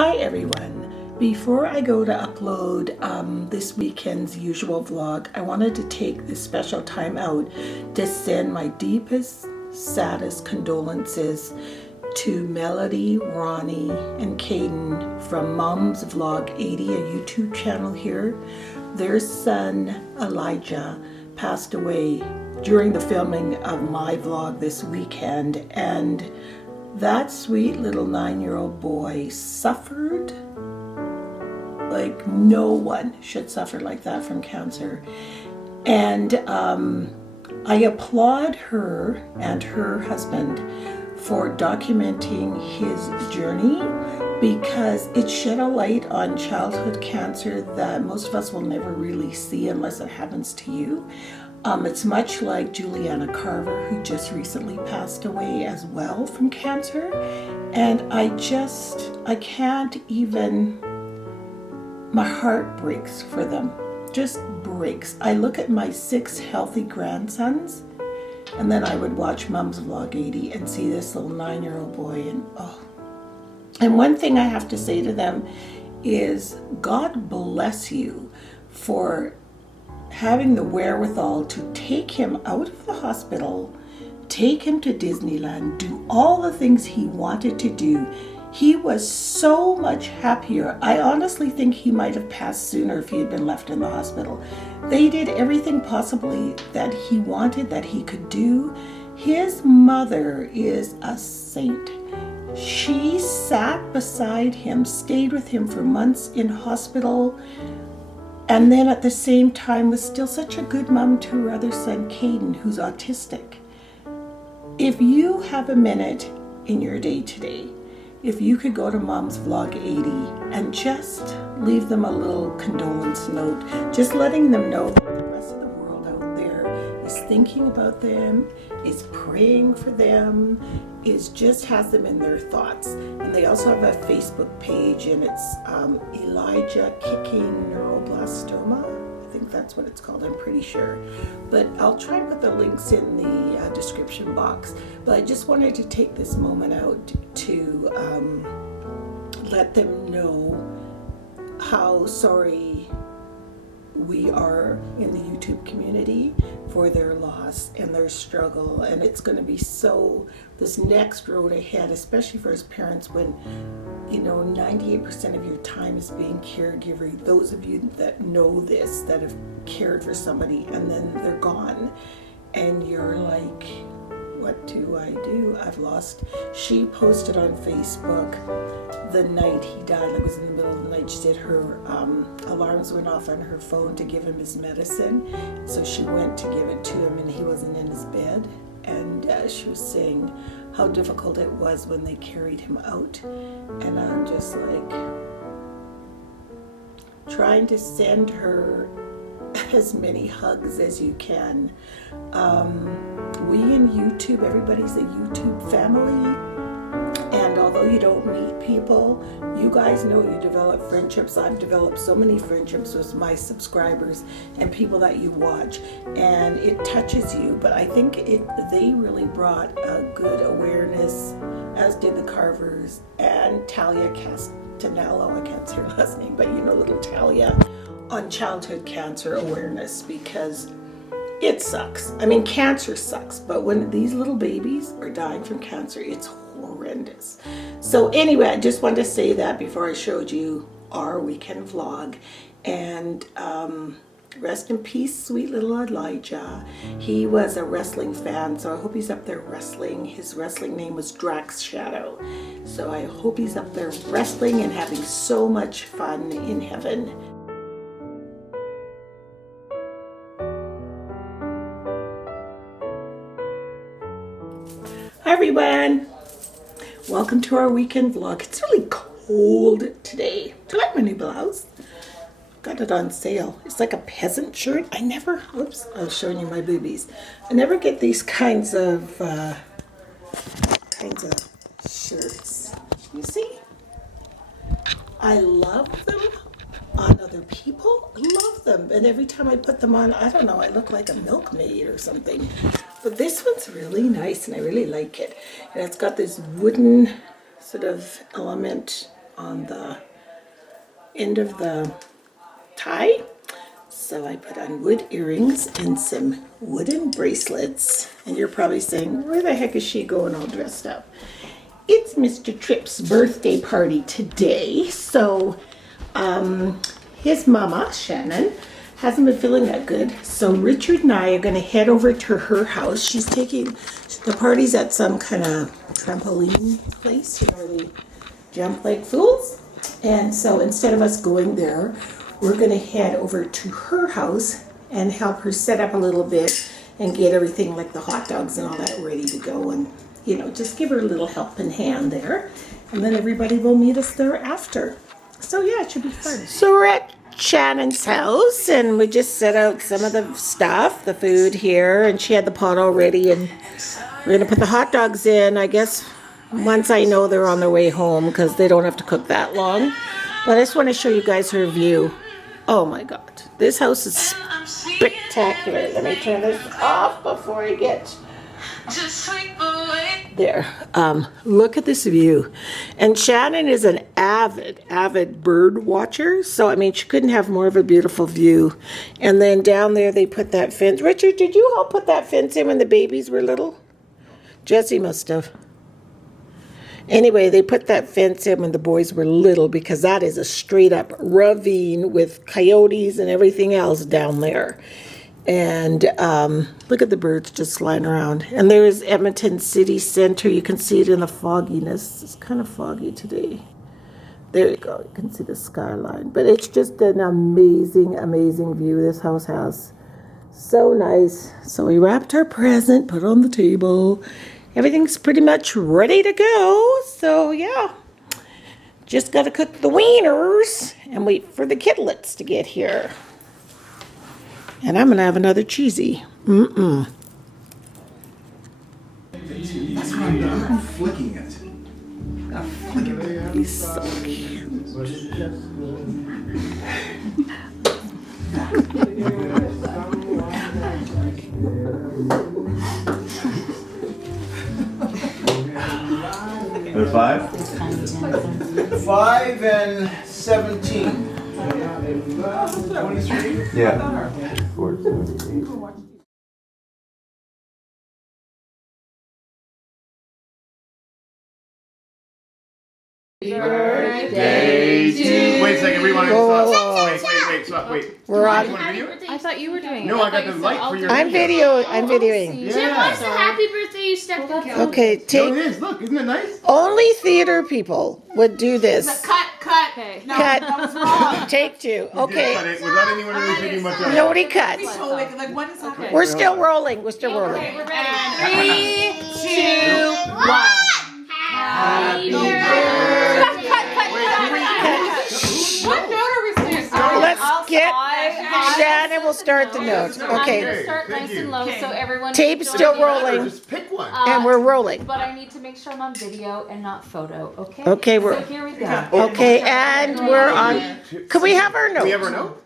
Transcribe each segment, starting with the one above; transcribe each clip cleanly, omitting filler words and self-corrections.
Hi everyone. Before I go to upload this weekend's usual vlog, I wanted to take this special time out to send my deepest, saddest condolences to Melody, Ronnie, and Caden from Mom's Vlog 80, a YouTube channel here. Their son, Elijah, passed away during the filming of my vlog this weekend, and that sweet little 9-year-old boy suffered like no one should suffer like that from cancer. And I applaud her and her husband for documenting his journey, because it shed a light on childhood cancer that most of us will never really see unless it happens to you. It's much like Juliana Carver, who just recently passed away as well from cancer. And I can't even, my heart breaks for them, just breaks. I look at my 6 healthy grandsons, and then I would watch Mom's Vlog 80 and see this little 9-year-old boy, and oh. And one thing I have to say to them is, God bless you for having the wherewithal to take him out of the hospital, take him to Disneyland, do all the things he wanted to do. He was so much happier. I honestly think he might have passed sooner if he had been left in the hospital. They did everything possibly that he wanted, that he could do. His mother is a saint. She sat beside him, stayed with him for months in hospital, and then at the same time was still such a good mom to her other son, Caden, who's autistic. If you have a minute in your day today, if you could go to Mom's Vlog 80 and just leave them a little condolence note, just letting them know that the rest of the world out there is thinking about them, is praying for them, is just has them in their thoughts. And they also have a Facebook page, and it's Elijah Kicking Neuroblastoma. I think that's what it's called, I'm pretty sure. But I'll try and put the links in the description box. But I just wanted to take this moment out to let them know how sorry we are in the YouTube community for their loss and their struggle. And it's going to be so, this next road ahead, especially for his parents, when 98% of your time is being caregiver. Those of you that know this, that have cared for somebody and then they're gone, and you're like, what do I do? I've lost. She posted on Facebook the night he died. It was in the middle of the night. She said her alarms went off on her phone to give him his medicine. So she went to give it to him, and he wasn't in his bed. And she was saying how difficult it was when they carried him out. And I'm just like trying to send her as many hugs as you can. We in YouTube, everybody's a YouTube family, and although you don't meet people, you guys know you develop friendships. I've developed so many friendships with my subscribers and people that you watch, and it touches you. But I think they really brought a good awareness, as did the Carvers and Talia Castanello, I can't say her last name, but little Talia, on childhood cancer awareness, because it sucks. I mean, cancer sucks, but when these little babies are dying from cancer, it's horrendous. So anyway, I just wanted to say that before I showed you our weekend vlog. And rest in peace, sweet little Elijah. He was a wrestling fan, so I hope he's up there wrestling. His wrestling name was DraxShadow. So I hope he's up there wrestling and having so much fun in heaven. Hi everyone, welcome to our weekend vlog. It's really cold today. Do you like my new blouse? Got it on sale. It's like a peasant shirt. I was showing you my boobies. I never get these kinds of shirts. You see? I love them on other people. I love them. And every time I put them on, I don't know, I look like a milkmaid or something. But this one's really nice, and I really like it. And it's got this wooden sort of element on the end of the tie. So I put on wood earrings and some wooden bracelets. And you're probably saying, where the heck is she going all dressed up? It's Mr. Tripp's birthday party today. So his mama, Shannon, hasn't been feeling that good. So Richard and I are going to head over to her house. She's taking, the party's at some kind of trampoline place, you know, where they jump like fools. And so instead of us going there, we're going to head over to her house and help her set up a little bit and get everything like the hot dogs and all that ready to go, and, you know, just give her a little helping hand there. And then everybody will meet us there after. So yeah, it should be fun. So we're at Shannon's house and we just set out some of the stuff, the food here, and she had the pot all ready, and we're going to put the hot dogs in, I guess, once I know they're on their way home, because they don't have to cook that long. But I just want to show you guys her view. Oh my God, this house is spectacular. Let me turn this off before I get there. Look at this view. And Shannon is an avid bird watcher. So, I mean, she couldn't have more of a beautiful view. And then down there they put that fence. Richard, did you help put that fence in when the babies were little? Jesse must have. Anyway, they put that fence in when the boys were little, because that is a straight up ravine with coyotes and everything else down there. And look at the birds just flying around. And there is Edmonton City Center. You can see it in the fogginess. It's kind of foggy today. There you go. You can see the skyline. But it's just an amazing view this house has. So nice. So we wrapped our present, put it on the table. Everything's pretty much ready to go. So yeah, just got to cook the wieners and wait for the kidlets to get here. And I'm gonna have another cheesy. That's what I'm flicking it. I'm flicking it. He's so cute. There's 5? 5 and 17. 23? Yeah. 4, 17. Birthday to Wait a second, rewind. Stop. Wait. We're on. I thought you were doing it. No, I got the light for your I'm videoing. Jim wants a happy birthday, you stepped in. Okay, No, it take is. Look, isn't it nice? only theater people would do this. Cut. Okay. No, Cut. that was wrong. Take 2. Cut Okay. it without anyone really thinking much of it. Nobody cuts. Like, what is happening? We're still rolling. We're still rolling. Okay, we're ready. And 3, 2, 1. Happy birthday. What note are we singing? Let's get Shannon will start the notes. I'm Okay. gonna start nice and low so everyone. Tape's can still join in. rolling. Just pick one. And we're rolling. But I need to make sure I'm on video and not photo. Okay. Okay, we're So here we go. okay, and we're on. Can we have our note? We have our note?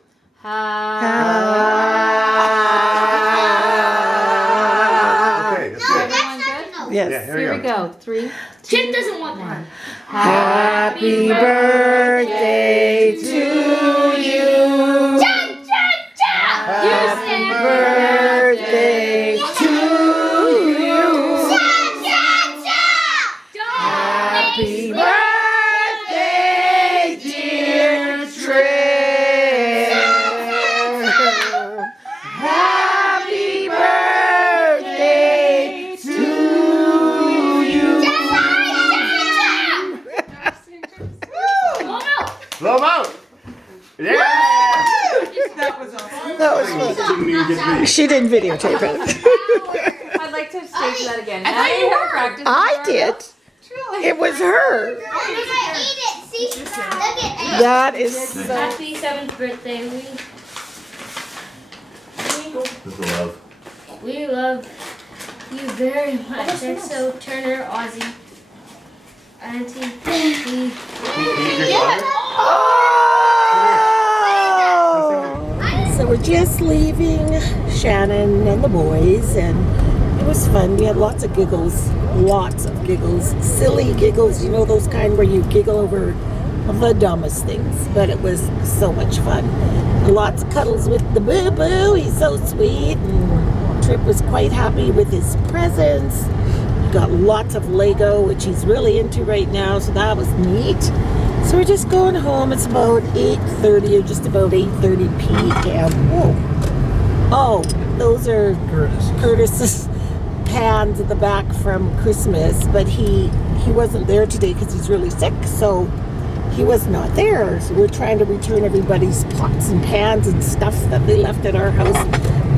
Okay, that's good. Everyone good? Yeah, Yes. here Here we we go. go. 3, Jim doesn't want that. Happy birthday to you. Happy birthday to you. Happy birthday, dear Trish. Happy birthday to you. Blow 'em out. Yeah! That was fun. Didn't even get these. She didn't videotape it. I'd like to stage that again. I thought you were. Practice. I did. It was her. That is so. Happy 7th birthday. This is love. We love you very much. That's so Turner, Ozzy, Auntie. So we're just leaving Shannon and the boys, and it was fun. We had lots of giggles, silly giggles. You know those kind where you giggle over the dumbest things, but it was so much fun. Lots of cuddles with the boo-boo. He's so sweet, and Trip was quite happy with his presents. He got lots of Lego, which he's really into right now, so that was neat. So we're just going home. It's about 8:30 or just about 8:30 p.m. Oh, those are Curtis's pans at the back from Christmas, but he wasn't there today because he's really sick, so he was not there. So we're trying to return everybody's pots and pans and stuff that they left at our house.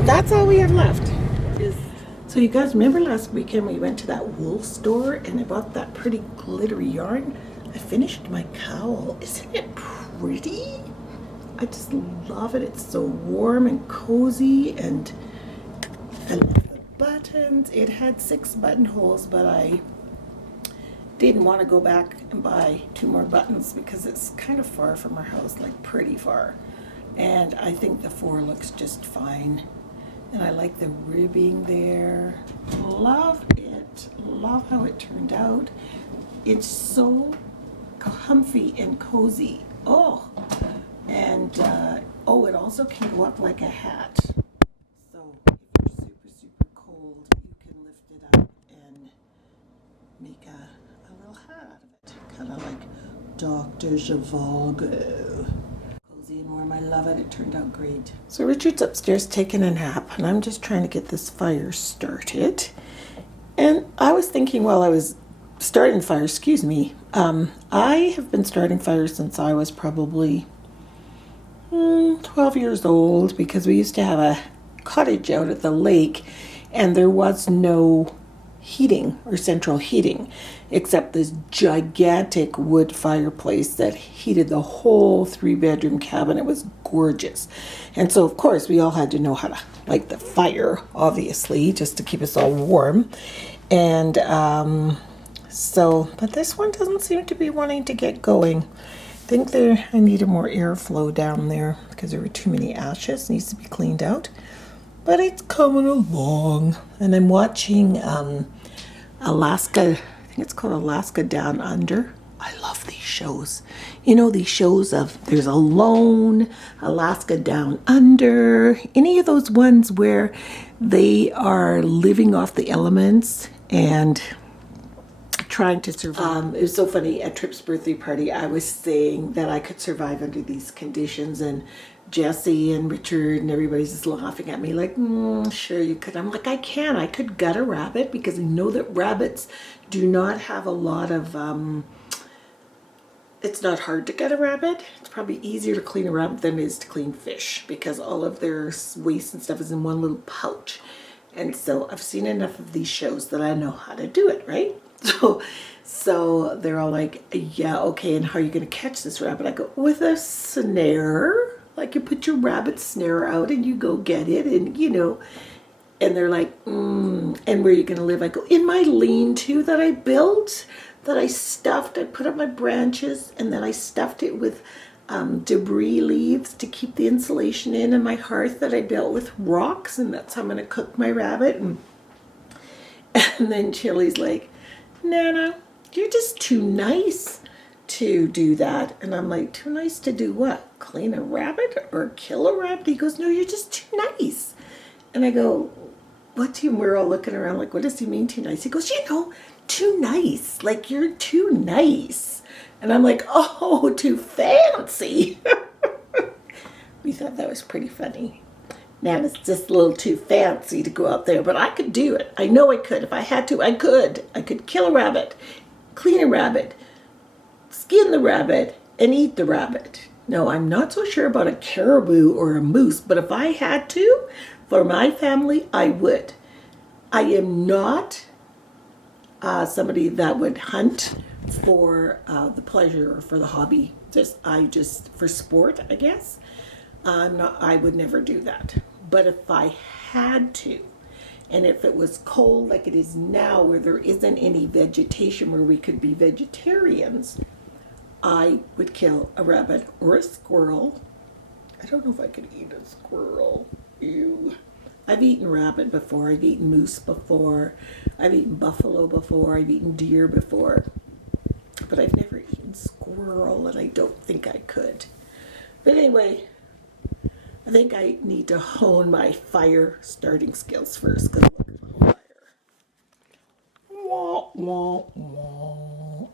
That's all we have left. So you guys remember last weekend we went to that wool store and I bought that pretty glittery yarn? I finished my cowl. Isn't it pretty? I just love it. It's so warm and cozy, and I love the buttons. It had 6 buttonholes, but I didn't want to go back and buy 2 more buttons because it's kind of far from our house, like pretty far. And I think the 4 looks just fine. And I like the ribbing there. Love it. Love how it turned out. It's so comfy and cozy. Oh, and it also can go up like a hat. So if you're super, super cold, you can lift it up and make a little hat out of it. Kind of like Dr. Zhivago. Cozy and warm. I love it. It turned out great. So Richard's upstairs taking a nap, and I'm just trying to get this fire started. And I was thinking while I was starting the fire, I have been starting fires since I was probably 12 years old, because we used to have a cottage out at the lake and there was no heating or central heating except this gigantic wood fireplace that heated the whole 3-bedroom cabin. It was gorgeous. And so of course we all had to know how to light the fire, obviously, just to keep us all warm. And but this one doesn't seem to be wanting to get going. I think I needed more airflow down there because there were too many ashes. It needs to be cleaned out. But it's coming along. And I'm watching Alaska, I think it's called Alaska Down Under. I love these shows. You know, these shows of there's Alone, Alaska Down Under, any of those ones where they are living off the elements and trying to survive. It was so funny. At Trip's birthday party, I was saying that I could survive under these conditions, and Jesse and Richard and everybody's just laughing at me like, sure you could. I'm like, I can. I could gut a rabbit because I know that rabbits do not have a lot of, it's not hard to gut a rabbit. It's probably easier to clean a rabbit than it is to clean fish because all of their waste and stuff is in one little pouch. And so I've seen enough of these shows that I know how to do it, right? So they're all like, yeah, okay, and how are you going to catch this rabbit? I go, with a snare. Like you put your rabbit snare out and you go get it, and you know. And they're like, and where are you going to live? I go, in my lean-to that I built, that I stuffed. I put up my branches, and then I stuffed it with debris leaves to keep the insulation in, and my hearth that I built with rocks, and that's how I'm going to cook my rabbit. And then Chili's like, Nana, you're just too nice to do that. And I'm like, too nice to do what? Clean a rabbit or kill a rabbit? He goes, no, you're just too nice. And I go, what do you, we're all looking around like, what does he mean too nice? He goes, too nice. Like, you're too nice. And I'm like, oh, too fancy. We thought that was pretty funny. Nana's just a little too fancy to go out there, but I could do it. I know I could. If I had to, I could. I could kill a rabbit, clean a rabbit, skin the rabbit, and eat the rabbit. No, I'm not so sure about a caribou or a moose, but if I had to, for my family, I would. I am not somebody that would hunt for the pleasure or for the hobby. I just for sport, I guess. I would never do that. But if I had to, and if it was cold like it is now where there isn't any vegetation where we could be vegetarians, I would kill a rabbit or a squirrel. I don't know if I could eat a squirrel. Ew. I've eaten rabbit before. I've eaten moose before. I've eaten buffalo before. I've eaten deer before. But I've never eaten squirrel. squirrel, and I don't think I could. But anyway, I think I need to hone my fire starting skills first, because look at the fire. Wah, wah, wah.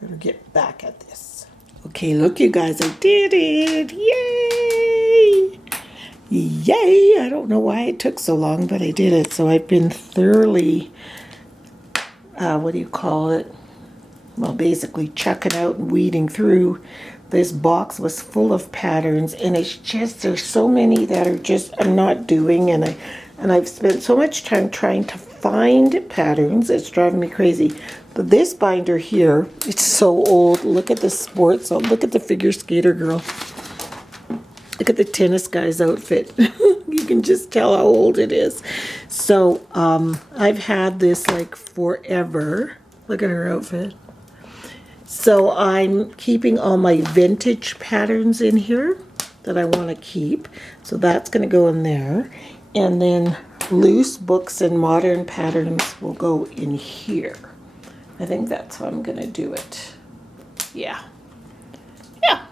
Better get back at this. Okay, look, you guys, I did it. Yay! Yay! I don't know why it took so long, but I did it. So I've been thoroughly, what do you call it? Well, basically checking out and weeding through. This box was full of patterns, and it's just, there's so many that are just, I'm not doing, and I've spent so much time trying to find patterns. It's driving me crazy. But this binder here, it's so old. Look at the sports. Oh, look at the figure skater girl. Look at the tennis guy's outfit. You can just tell how old it is. So I've had this like forever. Look at her outfit. So I'm keeping all my vintage patterns in here that I want to keep. So that's going to go in there. And then loose books and modern patterns will go in here. I think that's how I'm going to do it. Yeah. Yeah.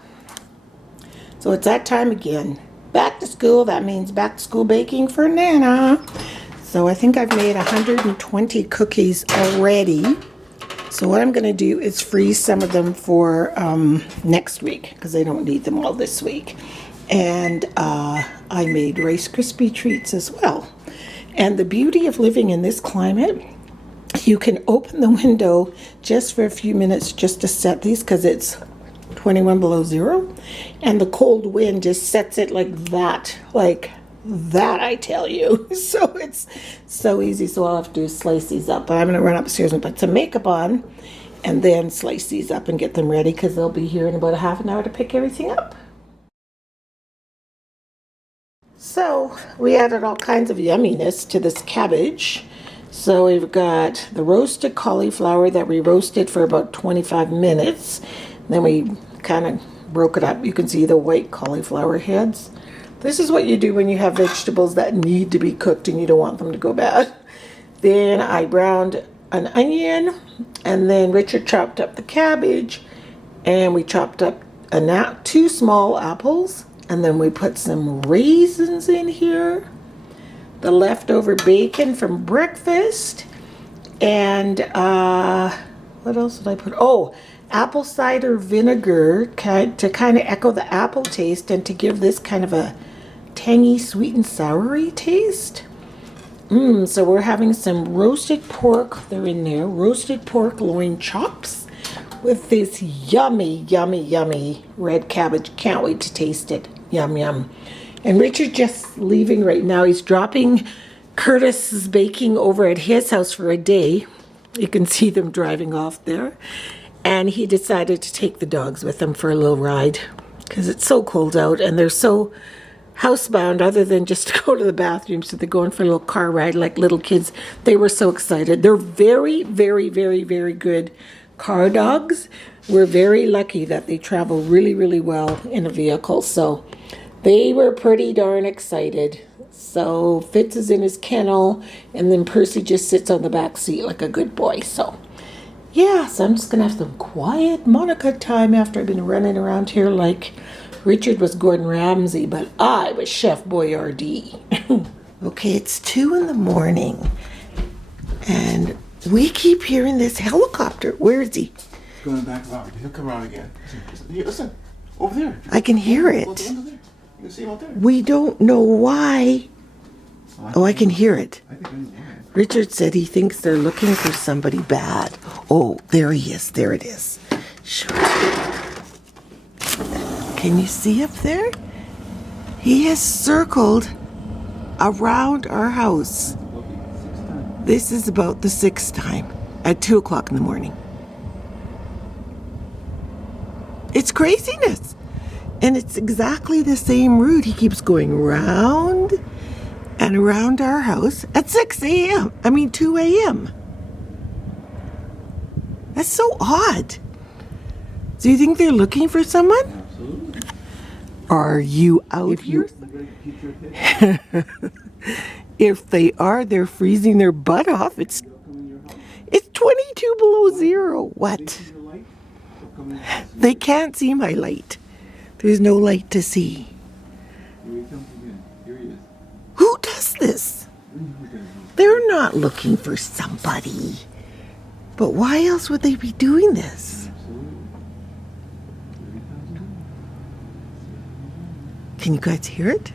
So it's that time again. Back to school. That means back to school baking for Nana. So I think I've made 120 cookies already. So what I'm going to do is freeze some of them for next week, because I don't need them all this week. And I made Rice Krispie treats as well. And the beauty of living in this climate, you can open the window just for a few minutes just to set these, because it's 21 below zero. And the cold wind just sets it like that, I tell you. So it's so easy. So all I have to do is slice these up. But I'm going to run upstairs and put some makeup on and then slice these up and get them ready, because they'll be here in about a half an hour to pick everything up. So we added all kinds of yumminess to this cabbage. So we've got the roasted cauliflower that we roasted for about 25 minutes. Then we kind of broke it up. You can see the white cauliflower heads. This is what you do when you have vegetables that need to be cooked and you don't want them to go bad. Then I browned an onion, and then Richard chopped up the cabbage, and we chopped up 2 small apples, and then we put some raisins in here, the leftover bacon from breakfast, and what else did I put? Oh, apple cider vinegar to kind of echo the apple taste and to give this kind of a tangy, sweet and soury taste. So we're having some roasted pork, they're in there, roasted pork loin chops with this yummy, yummy, yummy red cabbage. Can't wait to taste it. Yum, yum. And Richard just leaving right now. He's dropping Curtis's baking over at his house for a day. You can see them driving off there. And he decided to take the dogs with him for a little ride, because it's so cold out and they're so housebound other than just to go to the bathroom. So they're going for a little car ride like little kids. They were so excited. They're very, very, very, very good car dogs. We're very lucky that they travel really, really well in a vehicle. So they were pretty darn excited. So Fitz is in his kennel, and then Percy just sits on the back seat like a good boy. So yeah, so I'm just going to have some quiet Monica time after I've been running around here like Richard was Gordon Ramsay, but I was Chef Boyardee. Okay, it's 2 in the morning, and we keep hearing this helicopter. Where is he? Going back around. He'll come around again. Listen. Over there. I can hear it. Out the window there. You can see him out there. We don't know why. Oh, I can hear it. I think I know why. Richard said he thinks they're looking for somebody bad. Oh, there he is. There it is. Sure. Can you see up there? He has circled around our house. This is about the 6th time at 2 o'clock in the morning. It's craziness. And it's exactly the same route. He keeps going round and around our house at 2 a.m. That's so odd. Do you think they're looking for someone? Absolutely. Are you out here? If they are, they're freezing their butt off. It's 22 below zero. What? come in. They can't see my light. There's no light to see. Here he comes again. Here he is. Who does this? They're not looking for somebody. But why else would they be doing this? Absolutely. Here he comes again. Can you guys hear it?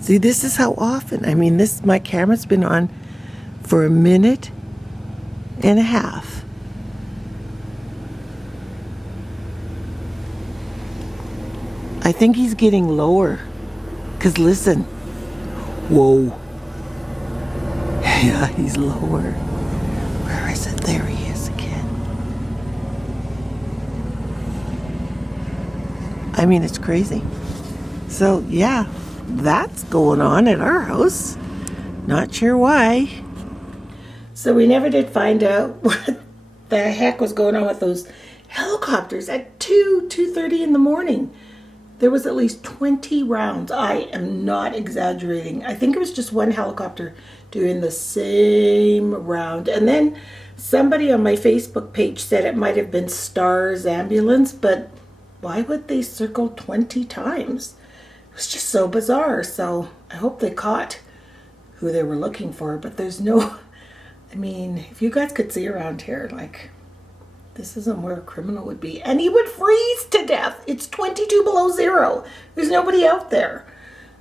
See, this is how often. I mean, my camera's been on for a minute and a half. I think he's getting lower. Because listen. Whoa. Yeah, he's lower. Where is it? There he is again. I mean, it's crazy. So, yeah, that's going on at our house. Not sure why. So we never did find out what the heck was going on with those helicopters at 2:30 in the morning. There was at least 20 rounds. I am not exaggerating. I think it was just one helicopter doing the same round. And then somebody on my Facebook page said it might have been Star's ambulance, but why would they circle 20 times? It was just so bizarre. So I hope they caught who they were looking for, but there's no, I mean, if you guys could see around here, like, this isn't where a criminal would be. And he would freeze to death. It's 22 below zero. There's nobody out there.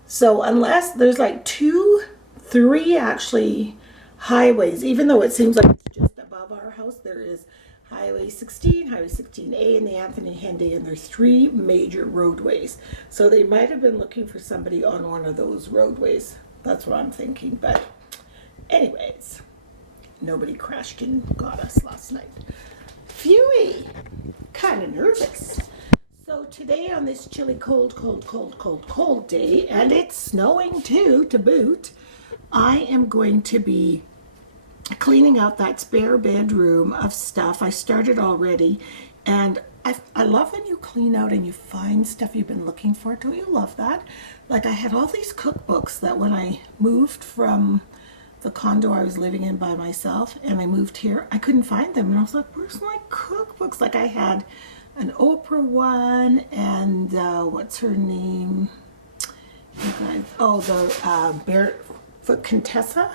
So unless there's like 2, 3 actually highways, even though it seems like it's just above our house, there is Highway 16, Highway 16A, and the Anthony Henday, and there's 3 major roadways. So they might have been looking for somebody on one of those roadways. That's what I'm thinking. But anyways, nobody crashed and got us last night. Phewy, kind of nervous. So today on this chilly, cold day, and it's snowing too, to boot, I am going to be cleaning out that spare bedroom of stuff. I started already, and I love when you clean out and you find stuff you've been looking for. Don't you love that? Like I had all these cookbooks that when I moved from the condo I was living in by myself and I moved here, I couldn't find them. And I was like, where's my cookbooks? Like I had an Oprah one and what's her name? You guys, oh, the Barefoot Contessa.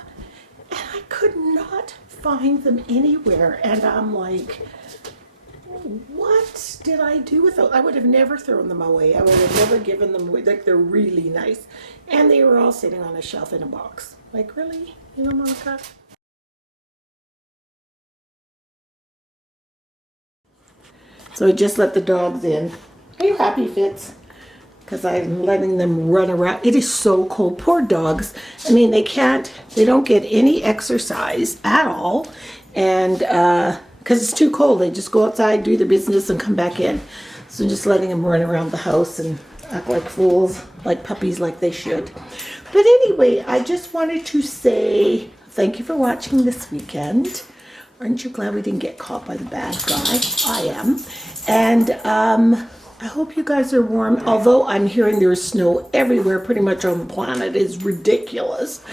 And I could not find them anywhere. And I'm like, what did I do with those? I would have never thrown them away. I would have never given them away. Like, they're really nice. And they were all sitting on a shelf in a box. Like, really? You know, Monica? So I just let the dogs in. Are you happy, Fitz? Because I'm letting them run around. It is so cold. Poor dogs. I mean, they don't get any exercise at all. And because it's too cold, they just go outside, do their business, and come back in. So just letting them run around the house and act like fools, like puppies, like they should. But anyway, I just wanted to say thank you for watching this weekend. Aren't you glad we didn't get caught by the bad guy? I am. And I hope you guys are warm, although I'm hearing there's snow everywhere pretty much on the planet. It's ridiculous.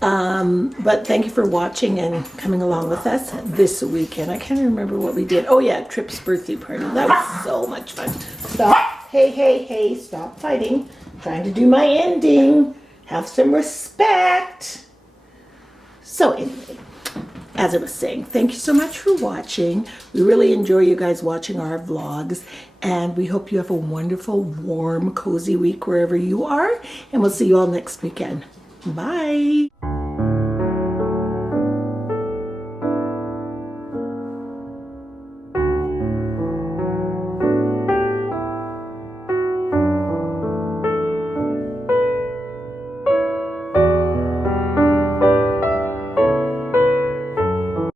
But thank you for watching and coming along with us this weekend. I can't remember what we did. Oh yeah, Tripp's birthday party. That was so much fun. Stop. Hey, stop fighting. Trying to do my ending. Have some respect. So anyway, as I was saying, thank you so much for watching. We really enjoy you guys watching our vlogs. And we hope you have a wonderful, warm, cozy week wherever you are. And we'll see you all next weekend. Bye.